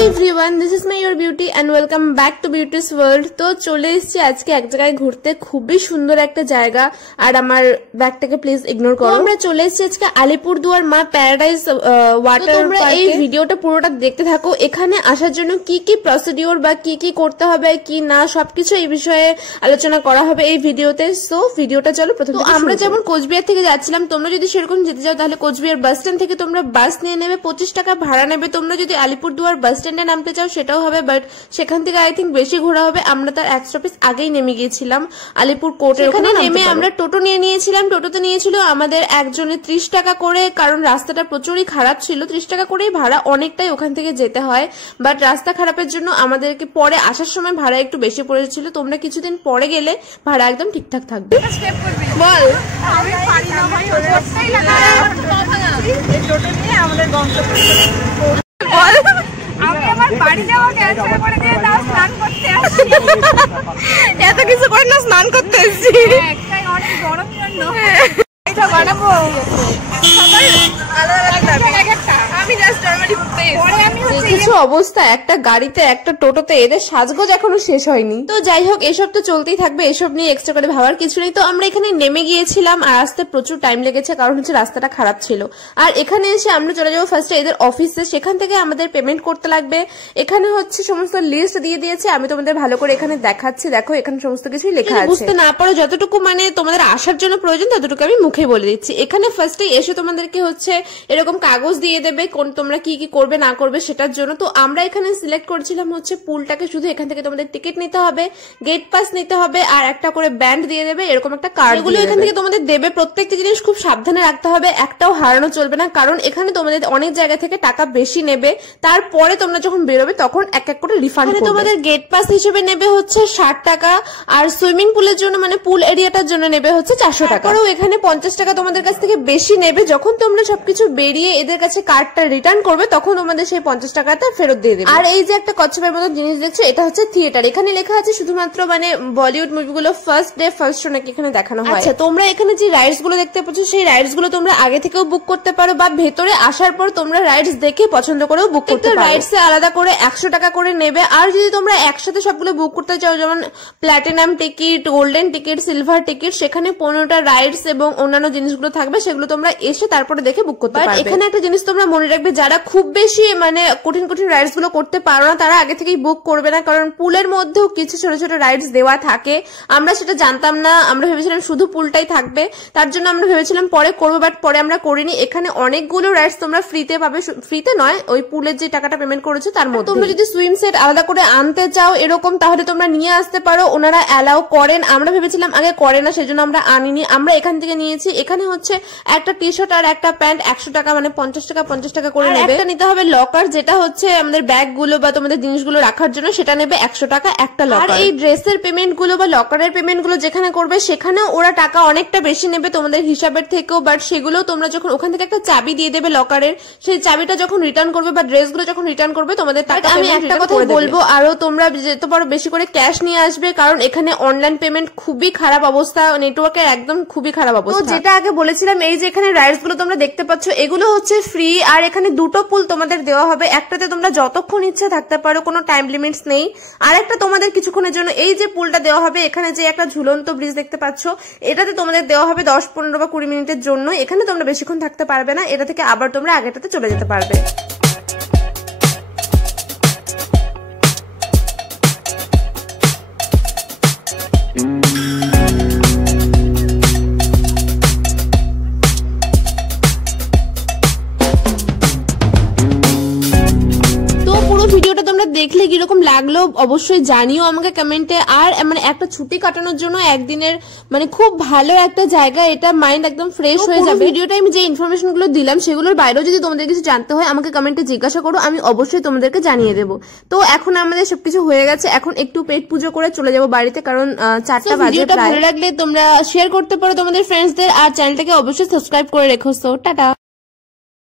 Everyone, this is my your beauty and welcome back to beauty's world. तो চলে এসেছি আজকে এক জায়গায় ঘুরতে, খুবই সুন্দর একটা জায়গা। আর আমার ব্যাগটাকে প্লিজ ইগনোর করো। আমরা চলে এসেছি আজকে আলিপুরদুয়ার মা প্যারাডাইস ওয়াটার। তোমরা এই ভিডিওটা পুরোটা দেখতে থাকো। এখানে আসার জন্য কি কি প্রসিডিওর বা কি কি করতে হবে কি না সবকিছু এই বিষয়ে আলোচনা করা হবে এই ভিডিওতে। সো ভিডিওটা চলো প্রথমে। তো আমরা যেমন কোচবিহার থেকে যাচ্ছিলাম, তোমরা যদি সেরকম যেতে চাও তাহলে কোচবিহার বাস স্ট্যান্ড থেকে তোমরা বাস নিয়ে নেবে, 25 টাকা ভাড়া নেবে। তোমরা যদি আলিপুরদুয়ার বাস স্ট্যান্ডে নামতে চাও সেটাও হবে, বাট সেখান থেকে আই থিঙ্ক বেশি ঘোরা হবে। আমরা তার এক স্টপেজ আগেই নেমে গিয়েছিলাম আলিপুর কোর্টের ওখানে। নেমে আমরা টোটো নিয়ে নিয়েছিলাম। টোটোতে নিয়েছিল আমাদের একজনে 30 টাকা করে, কারণ রাস্তাটা প্রচুরই খারাপ ছিল। 30 টাকা করেই ভাড়া, অনেকটাই ওখান থেকে যেতে হয়, বাট রাস্তা খারাপের জন্য আমাদেরকে পরে আসার সময় ভাড়া একটু বেশি পড়েছিল। তোমরা কিছুদিন পরে গেলে ভাড়া একদম ঠিকঠাক থাকবে। বল এত কিছু করে না, স্নান করতে এসেছি। কিছু অবস্থা, একটা গাড়িতে একটা টোটোতে এদের সাজগোজ এখনো শেষ হয়নি। তো যাই হোক, এসব তো চলতেই থাকবে, এসব নিয়ে এক্সট্রা করে ভাবার কিছু নেই। তো আমরা এখানে নেমে গিয়েছিলাম আর আসতে প্রচুর টাইম লেগেছে, কারণ হচ্ছে রাস্তাটা খারাপ ছিল। আর এখানে এসে আমরা চলে যাবো ফার্স্টে এদের অফিসে, সেখান থেকে আমাদের পেমেন্ট করতে লাগবে। এখানে হচ্ছে সমস্ত লিস্ট দিয়ে দিয়েছে, আমি তোমাদের ভালো করে এখানে দেখাচ্ছি। দেখো এখানে সমস্ত কিছুই লেখা আছে। বুঝতে না পারো, যতটুকু মানে তোমাদের আসার জন্য প্রয়োজন ততটুকু আমি মুখে বলে দিচ্ছি। এখানে ফার্স্টে এসে তোমাদেরকে হচ্ছে এরকম কাগজ দিয়ে দেবে কোন তোমরা কি কি করবে না করবে সেটার জন্য। তো আমরা এখানে সিলেক্ট করেছিলাম হচ্ছে পুলটাকে, শুধু এখান থেকে তোমাদের টিকিট নিতে হবে, গেট পাস নিতে হবে, আর একটা করে ব্যান্ড দিয়ে দেবে, এরকম একটা কার্ড। এগুলো এখান থেকে তোমাদের দেবে। প্রত্যেকটা জিনিস খুব সাবধানে রাখতে হবে, একটাও হারানো চলবে না, কারণ এখানে তোমাদের অনেক জায়গা থেকে টাকা বেশি নেবে। তারপরে তোমরা যখন বেরোবে তখন এক এক করে রিফান্ড করবে। তোমাদের গেট পাস হিসেবে নেবে হচ্ছে 60 টাকা, আর সুইমিং পুলের জন্য মানে পুল এরিয়াটার জন্য নেবে হচ্ছে 400 টাকা। আরও এখানে 50 টাকা তোমাদের কাছ থেকে বেশি নেবে। যখন তোমরা সবকিছু বেরিয়ে এদের কাছে কার্ডটা রিটার্ন করবে তখন তোমাদের সেই 50 টাকাটা ফেরত দিয়ে দেবে। আর এই যে একটা কচ্ছপের মতো জিনিস দেখছো, এটা হচ্ছে থিয়েটার। এখানে লেখা আছে শুধুমাত্র মানে বলিউড মুভিগুলো ফার্স্ট ডে ফার্স্ট শো নাকি এখানে দেখানো হয়। আচ্ছা, তোমরা এখানে যে রাইডস গুলো দেখতে পাচ্ছ সেই রাইডস গুলো তোমরা আগে থেকেও বুক করতে পারো, বা ভেতরে আসার পর তোমরা রাইডস দেখে পছন্দ করেও বুক করতে পারো। রাইডস আলাদা করে 100 টাকা করে নেবে। আর যদি তোমরা একসাথে সবগুলো বুক করতে চাও, যেমন platinum ticket, golden ticket, silver ticket, সেখানে 15টা রাইডস এবং অন্যান্য জিনিসগুলো থাকবে, সেগুলো তোমরা এসে তারপরে দেখে বুক করতে পারবে। এখানে একটা জিনিস তোমরা মনে রাখবে, যারা খুব বেশি মানে কঠিন কঠিন রাইডস গুলো করতে পারো না তারা আগে থেকেই বুক করবে না, কারণ পুলের মধ্যেও কিছু ছোট ছোট রাইডস দেওয়া থাকে। আমরা সেটা জানতাম না, আমরা ভেবেছিলাম শুধু পুলটাই থাকবে, তার জন্য আমরা ভেবেছিলাম পরে করবো, বাট পরে আমরা করিনি। এখানে অনেকগুলো রাইডস তোমরা ফ্রিতে পাবে, ফ্রিতে নয়, ওই পুলের যে টাকাটা পেমেন্ট করেছো তার মধ্যে। তোমরা যদি সুইম সেট আলাদা করে আনতে চাও এরকম, তাহলে তোমরা নিয়ে আসতে পারো, ওনারা অ্যালাউ করেন। আমরা ভেবেছিলাম আগে করে না, সেজন্য আমরা আনিনি, আমরা এখান থেকে নিয়েছি। এখানে হচ্ছে একটা টি শার্ট আর একটা প্যান্ট 100 টাকা, মানে 50 টাকা করে নেবে। একটা নিতে হবে লকার, যেটা হচ্ছে আমাদের ব্যাগ গুলো বা তোমাদের জিনিসগুলো রাখার জন্য, সেটা নেবে 100 টাকা একটা লকার। আর এই ড্রেসের পেমেন্ট গুলো বা লকারের পেমেন্ট গুলো যেখানে করবে সেখানেও ওরা টাকা অনেকটা বেশি নেবে তোমাদের হিসাবের থেকেও, বাট সেগুলো তোমরা যখন ওখান থেকে একটা চাবি দিয়ে দেবে লকারের, সেই চাবিটা যখন রিটার্ন করবে বা ড্রেস গুলো যখন রিটার্ন করবে তোমাদের টাকা। আমি একটা কথা বলবো, আরো তোমরা যেতে পারো বেশি করে ক্যাশ নিয়ে আসবে, কারণ এখানে অনলাইন পেমেন্ট খুবই খারাপ অবস্থা, নেটওয়ার্কের একদম খুবই খারাপ অবস্থা। যেটা আগে বলেছিলাম, এই যে এখানে রাইডস গুলো তোমরা দেখতে পাচ্ছ এগুলো হচ্ছে ফ্রি। আর এখানে দুটো পুল তোমাদের দেওয়া হবে, একটাতে তোমরা যতক্ষণ ইচ্ছা থাকতে পারো, কোনো টাইম লিমিটস নেই। আর একটা তোমাদের কিছুক্ষণের জন্য এই যে পুলটা দেওয়া হবে, এখানে যে একটা ঝুলন্ত ব্রিজ দেখতে পাচ্ছ, এটাতে তোমাদের দেওয়া হবে 10, 15 বা 20 মিনিটের জন্য। এখানে তোমরা বেশিক্ষণ থাকতে পারবে না, এটা থেকে আবার তোমরা আগেটাতে চলে যেতে পারবে। ভিডিওটা তোমরা দেখলে কিরকম লাগলো অবশ্যই জানিও আমাকে কমেন্টে। আর মানে একটা ছুটি কাটানোর জন্য একদিনের মানে খুব ভালো একটা জায়গা, এটা মাইন্ড একদম ফ্রেশ হয়ে যাবে। ভিডিওটা আমি যে ইনফরমেশন গুলো দিলাম সেগুলোর বাইরেও যদি তোমাদের কিছু জানতে হয় আমাকে কমেন্টে জিজ্ঞাসা করো, আমি অবশ্যই তোমাদেরকে জানিয়ে দেবো। তো এখন আমাদের সবকিছু হয়ে গেছে, এখন একটু পেট পুজো করে চলে যাবো বাড়িতে, কারণ 4টা বাজে। ভিডিওটা ভালো লাগলে তোমরা শেয়ার করতে পারো তোমাদের ফ্রেন্ডসদের, আর চ্যানেলটাকে অবশ্যই সাবস্ক্রাইব করে রেখো। So tata.